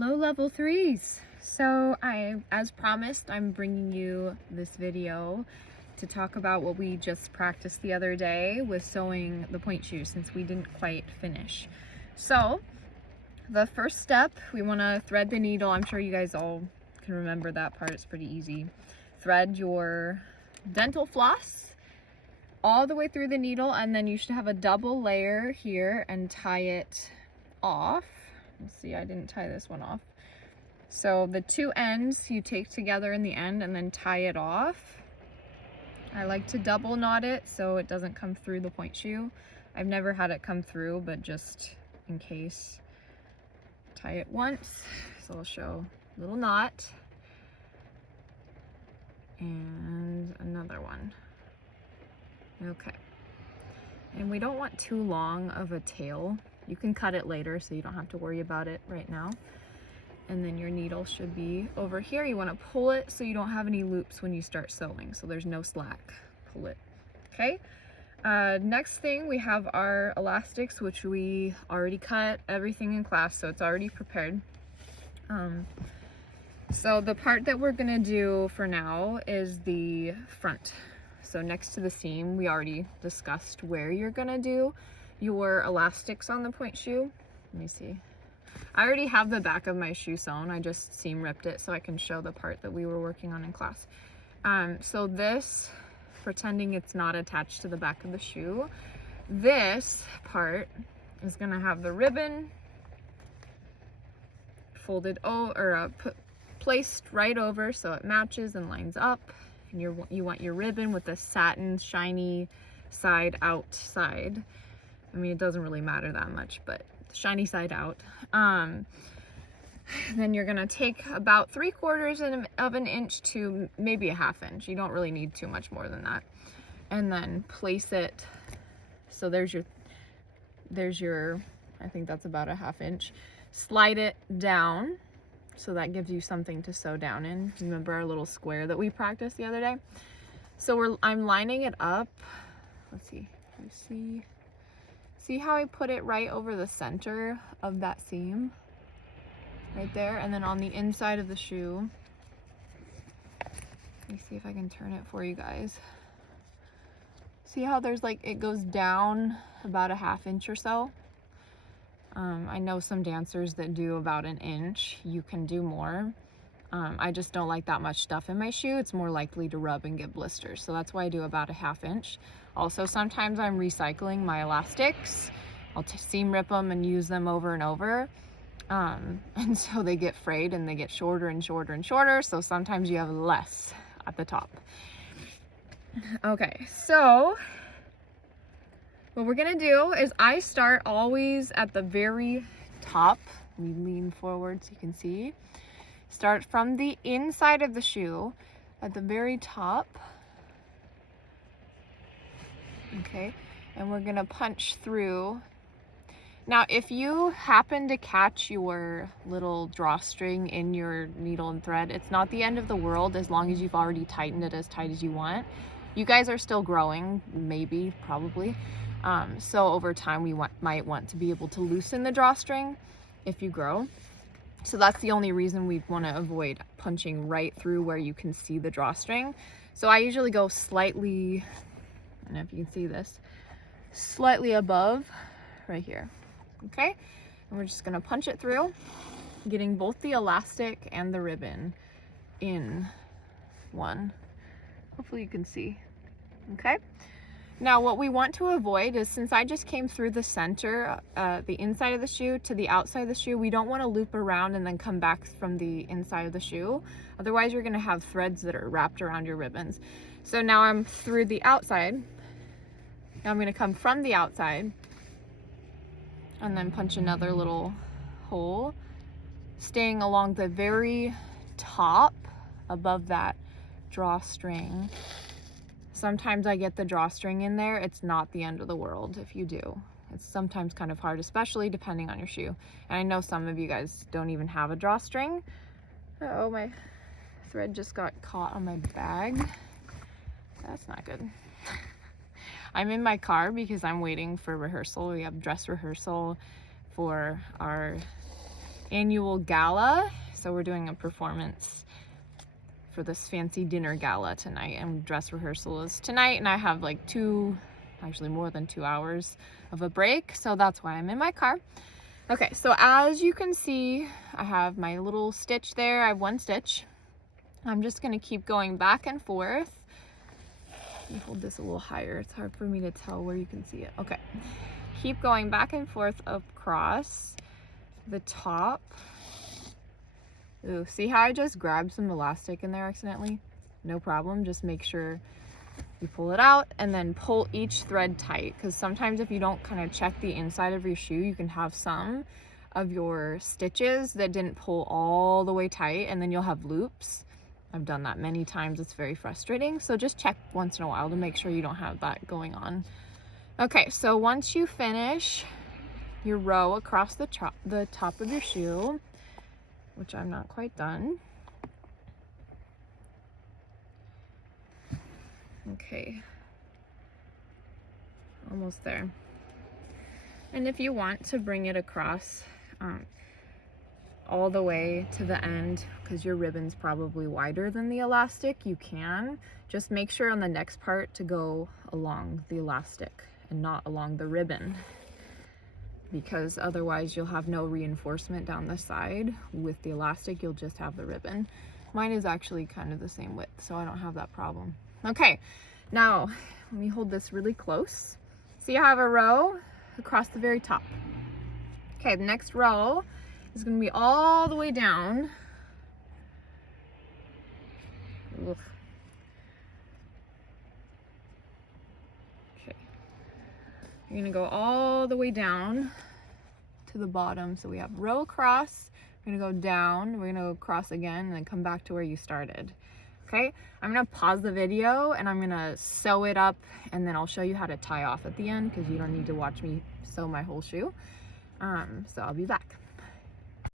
Hello level 3s. So as promised, I'm bringing you this video to talk about what we just practiced the other day with sewing the point shoe since we didn't quite finish. So the first step, we want to thread the needle. I'm sure you guys all can remember that part. It's pretty easy. Thread your dental floss all the way through the needle, and then you should have a double layer here and tie it off. Let's see, I didn't tie this one off. So the two ends you take together in the end and then tie it off. I like to double knot it so it doesn't come through the point shoe. I've never had it come through, but just in case, tie it once. So I'll show a little knot and another one. Okay. And we don't want too long of a tail. You can cut it later so you don't have to worry about it right now. And then your needle should be over here. You want to pull it so you don't have any loops when you start sewing, so there's no slack. Pull it. Okay. Next thing, we have our elastics, which we already cut everything in class, so it's already prepared. So the part that we're gonna do for now is the front. So next to the seam, we already discussed where you're gonna do your elastics on the point shoe. Let me see. I already have the back of my shoe sewn. I just seam ripped it so I can show the part that we were working on in class. So this, pretending it's not attached to the back of the shoe, this part is gonna have the ribbon folded placed right over so it matches and lines up. And you want your ribbon with the satin shiny side outside. I mean, it doesn't really matter that much, but shiny side out. Then you're gonna take about 3/4 of an inch to maybe a 1/2 inch. You don't really need too much more than that. And then place it, so there's your, I think that's about a 1/2 inch. Slide it down, so that gives you something to sew down in. Remember our little square that we practiced the other day? So I'm lining it up. Let's see, see how I put it right over the center of that seam? Right there. And then on the inside of the shoe, let me see if I can turn it for you guys. See how there's like, it goes down about a 1/2 inch or so? I know some dancers that do about an inch. You can do more. I just don't like that much stuff in my shoe. It's more likely to rub and get blisters. So that's why I do about a 1/2 inch. Also, sometimes I'm recycling my elastics. I'll seam rip them and use them over and over. And so they get frayed and they get shorter and shorter and shorter. So sometimes you have less at the top. Okay, so what we're gonna do is I start always at the very top. We lean forward so you can see. Start from the inside of the shoe at the very top. Okay, and we're gonna punch through. Now, if you happen to catch your little drawstring in your needle and thread, it's not the end of the world as long as you've already tightened it as tight as you want. You guys are still growing, maybe, probably. So over time, we might want to be able to loosen the drawstring if you grow. So that's the only reason we want to avoid punching right through where you can see the drawstring. So I usually go slightly, I don't know if you can see this, slightly above right here. Okay, and we're just gonna punch it through, getting both the elastic and the ribbon in one. Hopefully you can see. Okay, now what we want to avoid is, since I just came through the center, the inside of the shoe to the outside of the shoe, we don't want to loop around and then come back from the inside of the shoe. Otherwise you're gonna have threads that are wrapped around your ribbons. So now I'm through the outside. Now I'm gonna come from the outside and then punch another little hole, staying along the very top above that drawstring. Sometimes I get the drawstring in there. It's not the end of the world if you do. It's sometimes kind of hard, especially depending on your shoe. And I know some of you guys don't even have a drawstring. Uh-oh, my thread just got caught on my bag. That's not good. I'm in my car because I'm waiting for rehearsal. We have dress rehearsal for our annual gala. So we're doing a performance for this fancy dinner gala tonight, and dress rehearsal is tonight, and I have like actually more than 2 hours of a break, so that's why I'm in my car. Okay, so as you can see, I have my little stitch there. I have 1 stitch. I'm just gonna keep going back and forth. Let me hold this a little higher. It's hard for me to tell where you can see it. Okay, keep going back and forth across the top. Ooh, see how I just grabbed some elastic in there accidentally? No problem, just make sure you pull it out and then pull each thread tight, because sometimes if you don't kind of check the inside of your shoe, you can have some of your stitches that didn't pull all the way tight, and then you'll have loops. I've done that many times. It's very frustrating. So just check once in a while to make sure you don't have that going on. Okay, so once you finish your row across the top of your shoe, which I'm not quite done. Okay, almost there. And if you want to bring it across all the way to the end, because your ribbon's probably wider than the elastic, you can. Just make sure on the next part to go along the elastic and not along the ribbon, because otherwise you'll have no reinforcement down the side. With the elastic, you'll just have the ribbon. Mine is actually kind of the same width, so I don't have that problem. Okay, now let me hold this really close. See, I have a row across the very top. Okay, the next row is going to be all the way down. Ugh. Okay, you're going to go all the way down to the bottom. So we have row across, we're going to go down, we're going to go across again, and then come back to where you started. Okay, I'm going to pause the video and I'm going to sew it up, and then I'll show you how to tie off at the end, because you don't need to watch me sew my whole shoe. So I'll be back.